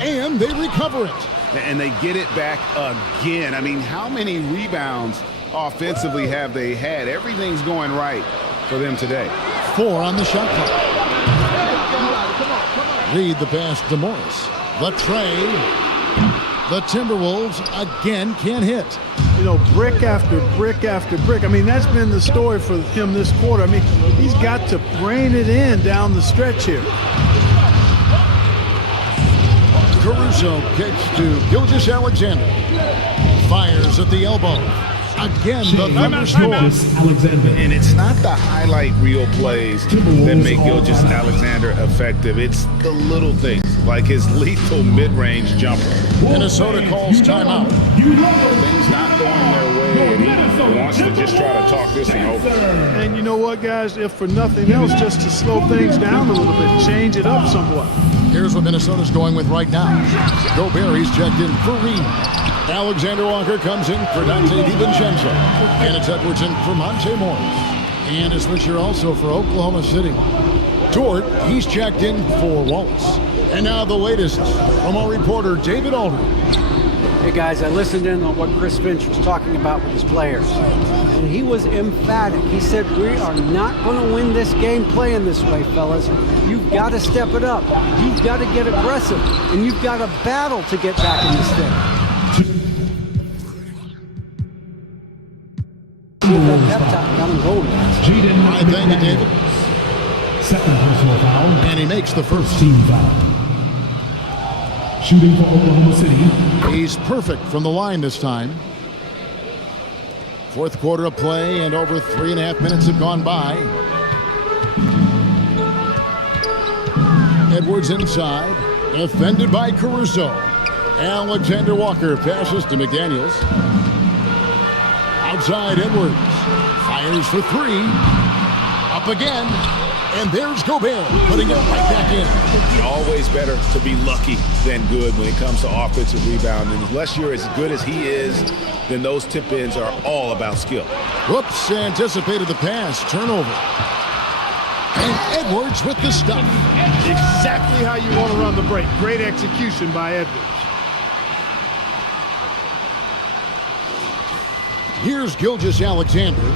And they recover it. And they get it back again. I mean, how many rebounds offensively have they had? Everything's going right for them today. 4 on the shot clock. Reed the pass to Morris. The tray. The Timberwolves again can't hit. You know, brick after brick after brick. I mean, that's been the story for him this quarter. I mean, he's got to brain it in down the stretch here. Caruso kicks to Gilgeous-Alexander. Fires at the elbow. Again, the Shai Thunder score. Gilgeous-Alexander. And it's not the highlight reel plays that make Gilgeous-Alexander effective. It's the little things, like his lethal mid-range jumper. Minnesota calls timeout. Things not going their way, and he wants to just try to talk this one over. And you know what, guys? If for nothing else, just to slow things down a little bit, change it up somewhat. Here's what Minnesota's going with right now. Gobert, he's checked in for Reed. Alexander Walker comes in for Dante DiVincenzo. And it's Edwards in for Monte Morris. And a switcher also for Oklahoma City. Dort, he's checked in for Wallace. And now the latest from our reporter, David Aldridge. Hey guys, I listened in on what Chris Finch was talking about with his players. And he was emphatic. He said, we are not going to win this game playing this way, fellas. You've got to step it up. You've got to get aggressive. And you've got to battle to get back in this thing. I thank you, David. Second personal foul. And he makes the first. Team foul. Shooting for Oklahoma City. He's perfect from the line this time. Fourth quarter of play, and over 3.5 minutes have gone by. Edwards inside, defended by Caruso. Alexander Walker passes to McDaniels. Outside Edwards, fires for three. Up again, and there's Gobert putting it right back in. Always better to be lucky than good when it comes to offensive rebounding. Unless you're as good as he is, then those tip-ins are all about skill. Whoops, anticipated the pass, turnover. And Edwards with the stop. Exactly how you want to run the break. Great execution by Edwards. Here's Gilgeous-Alexander.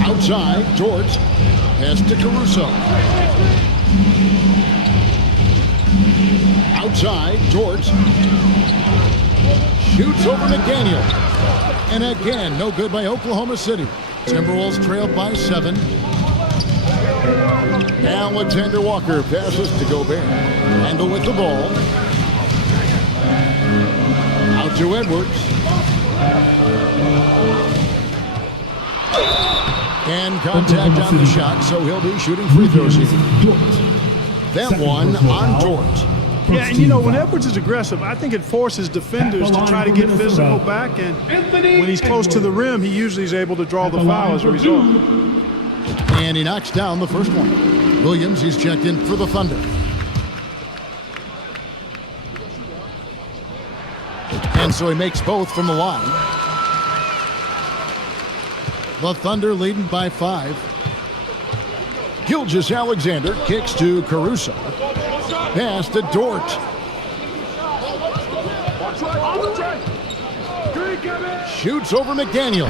Outside, George. Pass to Caruso. Outside, George. Shoots over McDaniel. And again, no good by Oklahoma City. Timberwolves trailed by 7. Alexander Walker passes to Gobert. Handle with the ball. Out to Edwards. And contact on the shot, so he'll be shooting free throws here. That one on Dort. Yeah, and you know, when Edwards is aggressive, I think it forces defenders to try to get physical back, and when he's close to the rim, he usually is able to draw the foul as a result. And he knocks down the first one. Williams, he's checked in for the Thunder. And so he makes both from the line. The Thunder leading by 5. Gilgeous-Alexander kicks to Caruso. Pass to Dort. Shoots over McDaniel.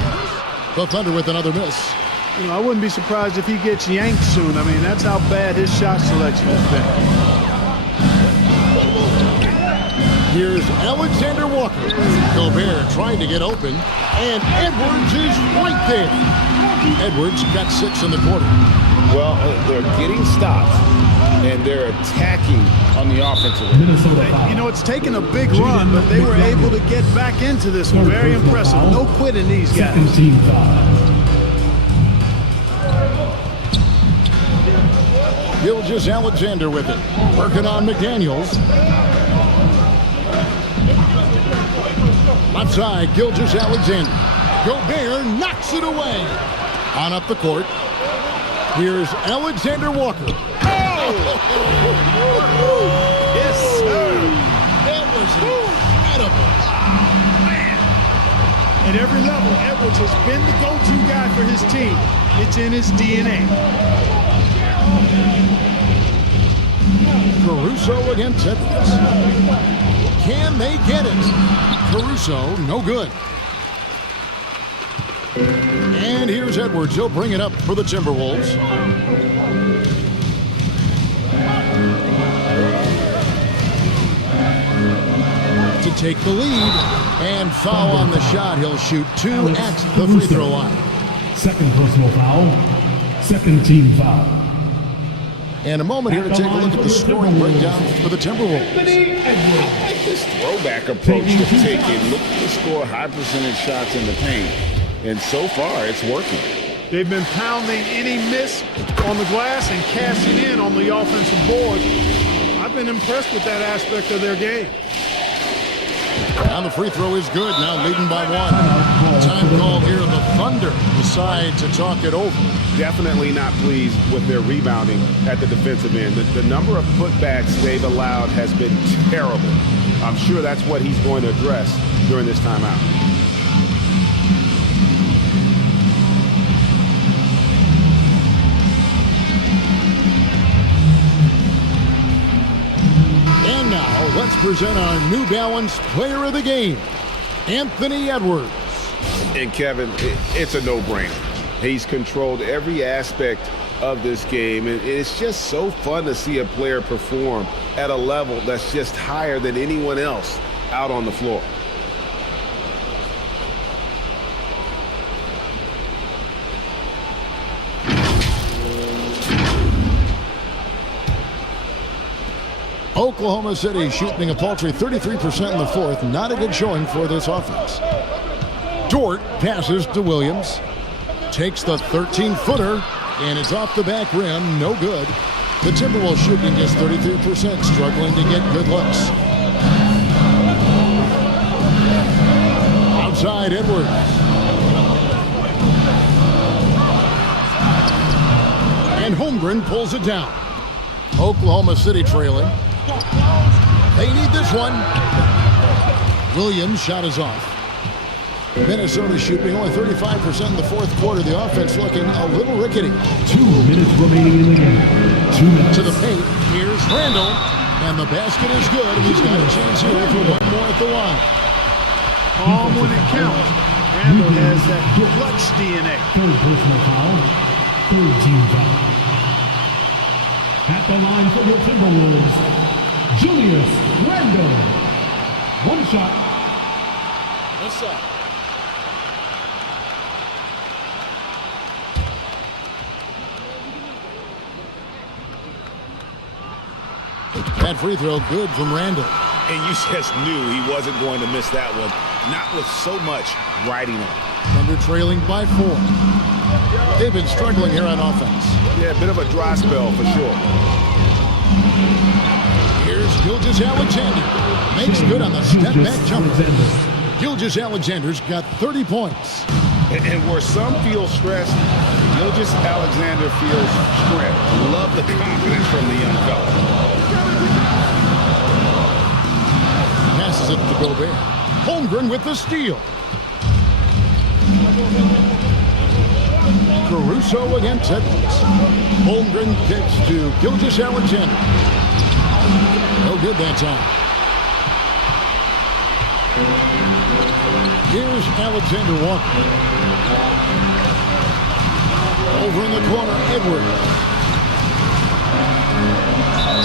The Thunder with another miss. You know, I wouldn't be surprised if he gets yanked soon. I mean, that's how bad his shot selection has been. Here's Alexander Walker. Gobert trying to get open, and Edwards is right there. Edwards got 6 in the quarter. Well, they're getting stops, and they're attacking on the offensive end. You know, it's taken a big run, but they were able to get back into this one. Very impressive. No quitting these guys. Second team foul. Gilgeous-Alexander with it. Working on McDaniels. Left side, Gilgeous-Alexander. Gobert knocks it away. On up the court. Here's Alexander Walker. Oh! Yes, sir. That was incredible. Man. At every level, Edwards has been the go-to guy for his team. It's in his DNA. Caruso against Edwards. Can they get it? Caruso, no good. And here's Edwards. He'll bring it up for the Timberwolves. To take the lead. And foul on the shot. He'll shoot 2 at the free throw line. Second personal foul. Second team foul. And a moment here to take a look at the scoring breakdown for the Timberwolves. I like this throwback approach to taking. Look at the score, high percentage shots in the paint. And so far, it's working. They've been pounding any miss on the glass and cashing in on the offensive board. I've been impressed with that aspect of their game. And the free throw is good, now leading by 1. Time call here. The Thunder decide to talk it over. Definitely not pleased with their rebounding at the defensive end. The number of putbacks they've allowed has been terrible. I'm sure that's what he's going to address during this timeout. And now, let's present our New Balance Player of the Game, Anthony Edwards. And Kevin, it's a no-brainer. He's controlled every aspect of this game, and it's just so fun to see a player perform at a level that's just higher than anyone else out on the floor. Oklahoma City shooting a paltry 33% in the fourth. Not a good showing for this offense. Dort passes to Williams. Takes the 13-footer, and it's off the back rim. No good. The Timberwolves shooting just 33%, struggling to get good looks. Outside Edwards. And Holmgren pulls it down. Oklahoma City trailing. They need this one. Williams' shot is off. Minnesota shooting only 35% in the fourth quarter. The offense looking a little rickety. 2 minutes remaining in the game. 2 minutes. To the paint. Here's Randall. And the basket is good. He's got a chance here for one more at the line. Calm when it counts. Randall has that clutch DNA. Third personal foul. Third team foul. At the line for the Timberwolves, Julius Randle. One shot. What's up? That free throw good from Randall. And you just knew he wasn't going to miss that one, not with so much riding on. Thunder trailing by 4. They've been struggling here on offense. Yeah, a bit of a dry spell for sure. Here's Gilgeous-Alexander. Makes good on the step-back jumper. Gilgeous-Alexander's got 30 points. And where some feel stressed, Gilgeous-Alexander feels strength. Love the confidence from the young fella. Passes it to Gobert. Holmgren with the steal. Caruso against Edwards. Holmgren kicks to Gilgeous-Alexander. No good that time. Here's Alexander Walker. Over in the corner, Edwards.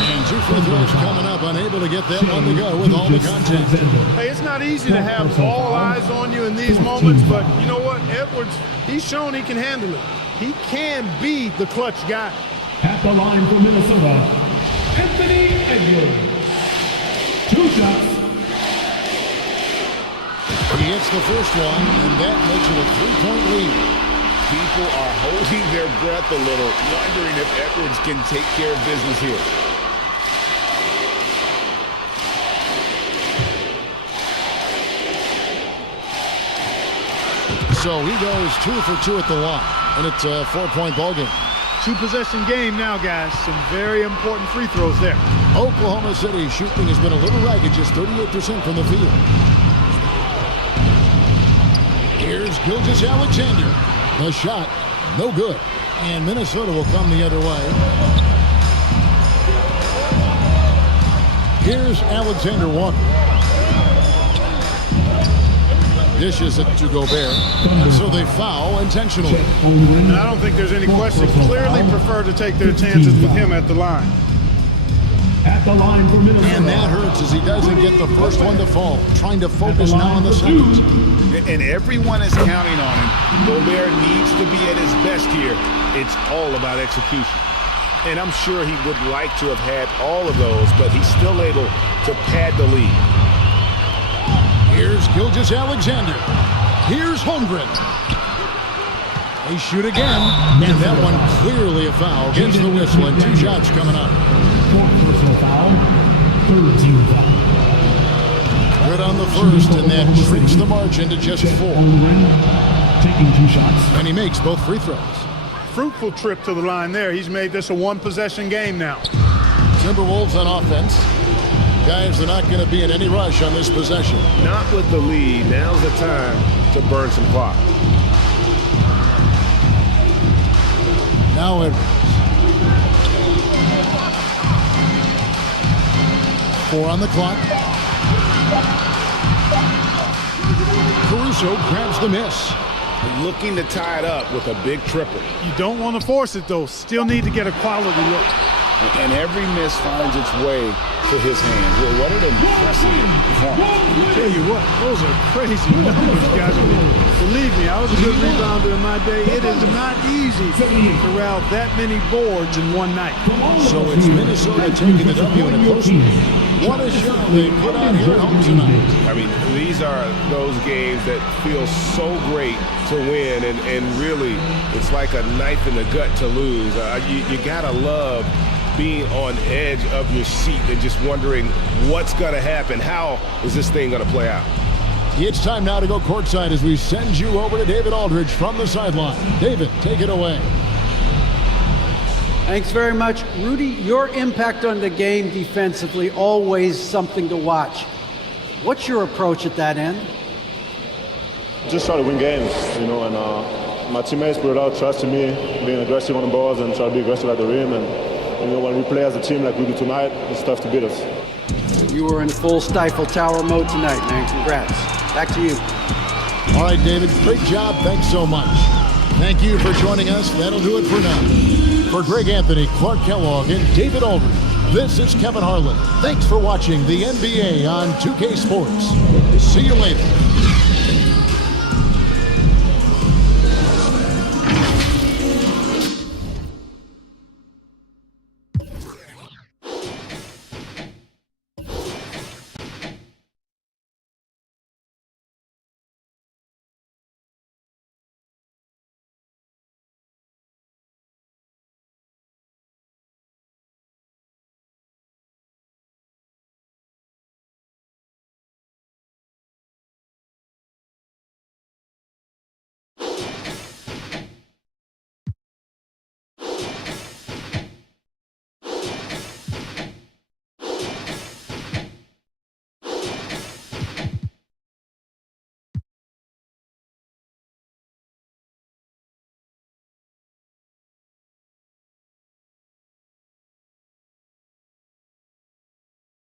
And 2 free throws coming up. Unable to get that one to go with all the contact. Hey, it's not easy to have all eyes on you in these moments, but you know what? Edwards, he's shown he can handle it. He can be the clutch guy. At the line for Minnesota, Anthony Edwards. 2 shots. He hits the first one, and that makes it a 3-point lead. People are holding their breath a little, wondering if Edwards can take care of business here. So he goes 2 for 2 at the line, and it's a 4-point ball game. 2-possession game now, guys. Some very important free throws there. Oklahoma City shooting has been a little ragged, just 38% from the field. Here's Gilgeous-Alexander. The shot, no good. And Minnesota will come the other way. Here's Alexander Walker. Dishes it to Gobert. And so they foul intentionally. And I don't think there's any question. Clearly prefer to take their chances with him at the line. At the line for Minnesota. And that hurts as he doesn't get the first one to fall. Trying to focus now on the second. And everyone is counting on him. Gobert needs to be at his best here. It's all about execution. And I'm sure he would like to have had all of those, but he's still able to pad the lead. Here's Gilgeous-Alexander. Here's Holmgren. They shoot again, and that one clearly a foul. Against the whistle, and 2 shots coming up. 4th personal foul, 3rd team foul. Good on the first, and that shrinks the margin to just 4. Taking 2 shots. And he makes both free throws. Fruitful trip to the line there. He's made this a one-possession game now. Timberwolves on offense. Guys, they're not going to be in any rush on this possession. Not with the lead. Now's the time to burn some clock. Now Edwards. 4 on the clock. Caruso grabs the miss. Looking to tie it up with a big triple. You don't want to force it, though. Still need to get a quality look. And every miss finds its way to his hands. Well, what an impressive performance. I tell you what, those are crazy numbers, guys. I mean, believe me, I was a good rebounder in my day. It is not easy to corral that many boards in one night. So it's Minnesota taking the W in a close one. What a show they put on here at home tonight. I mean, these are those games that feel so great to win, and really, it's like a knife in the gut to lose. You gotta love being on edge of your seat and just wondering what's gonna happen. How is this thing gonna play out? It's time now to go courtside as we send you over to David Aldridge from the sideline. David, take it away. Thanks very much. Rudy, your impact on the game defensively, always something to watch. What's your approach at that end? Just try to win games, and my teammates put it out, trusting me, being aggressive on the balls and try to be aggressive at the rim. And, when we play as a team like we do tonight, it's tough to beat us. You were in full stifle tower mode tonight, man. Congrats. Back to you. All right, David, great job. Thanks so much. Thank you for joining us. That'll do it for now. For Greg Anthony, Clark Kellogg, and David Aldridge, this is Kevin Harlan. Thanks for watching the NBA on 2K Sports. See you later.